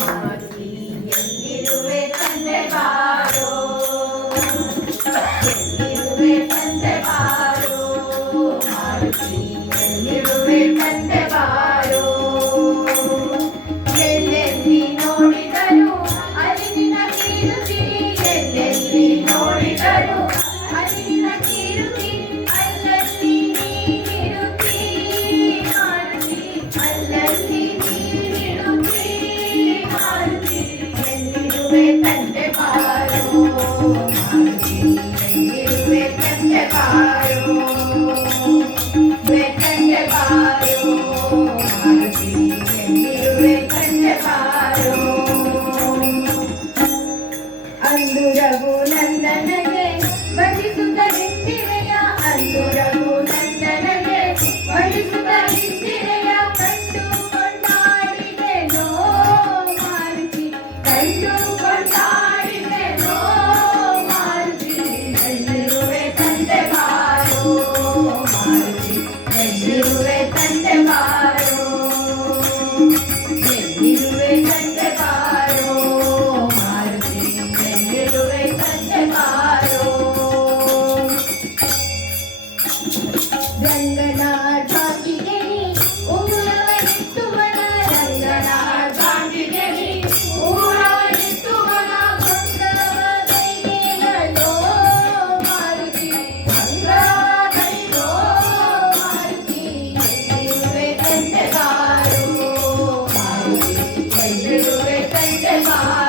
ಮಾರುತಿ ಎಲ್ಲಿರುವೆ ತಂದೆ ಬಾರೋ, ಎಲ್ಲಿರುವೆ ತಂದೆ ಬಾರೋ, ಮಾರುತಿ ಎಲ್ಲಿರುವೆ ತಂದೆ ಬಾರೋ. ಎಲ್ಲೆಲ್ಲಿ ನೋಡಿದರು ಅಲ್ಲಿ ನಿನ್ನ ಕೀರುತಿ, ಎಲ್ಲೆಲ್ಲಿ ನೋಡಿದರು ಅಲ್ಲಿ ನಿನ್ನ ಕೀರುತಿ, ಅಲ್ಲಲ್ಲಿ ನೀನಿರುತ್ತಿ ಮಾರುತಿ, ಅಲ್ಲಲ್ಲಿ ನೀನಿರುತ್ತಿ ಮಾರುತಿ. ಎಲ್ಲಿರುವೆ ತಂದೆ ಬಾರೋ, ಮಾರುತಿ ಎಲ್ಲಿರುವೆ ತಂದೆ ಬಾರೋ, ತಂದೆ ಬಾರೋ, ಮಾರುತಿ ಎಲ್ಲಿರುವೆ ತಂದೆ ಬಾರೋ. ಅಂದು ರಘುನಂದನಗೆ ವಂದಿಸುತ್ತ ನಿಂತಿರೆಯ, ಅಂದು ರಘುನಂದನಗೆ ವಂದಿಸುತ್ತ ನಿಂತಿರೆಯ, ಕಂಡು ಕೊಂಡಾಡಿದೆನೋ ಮಾರುತಿ, ಕಂಡು ಕೊಂಡಾಡಿದೆನೋ ಮಾರುತಿ. ಎಲ್ಲಿರುವೆ ತಂದೆ ಬಾರೋ, ಮಾರುತಿ ಎಲ್ಲಿರುವೆ ತಂದೆ ಬಾರೋ, ಎಲ್ಲಿರುವೆ ತಂದೆ ಬಾರೋ, ಮಾರುತಿ ಎಲ್ಲಿರುವೆ ತಂದೆ ಬಾರೋ. ರಂಗನಾಥಾಂಗಿಗೆ ಉಂಗುರವನಿಟ್ಟುವನ, ರಂಗನಾಥಾಂಗಿಗೆ ಉಂಗುರವನಿಟ್ಟುವನ, ಗಂಗವದೈನೇಲೋ ಮಾರುತಿ, ಗಂಗವದೈನೋ ಮಾರುತಿ. ಎಲ್ಲಿರುವೆ ತಂದೆ ಬಾರೋ, ಮಾರುತಿ ಎಲ್ಲಿರುವೆ ತಂದೆ ಬಾರೋ.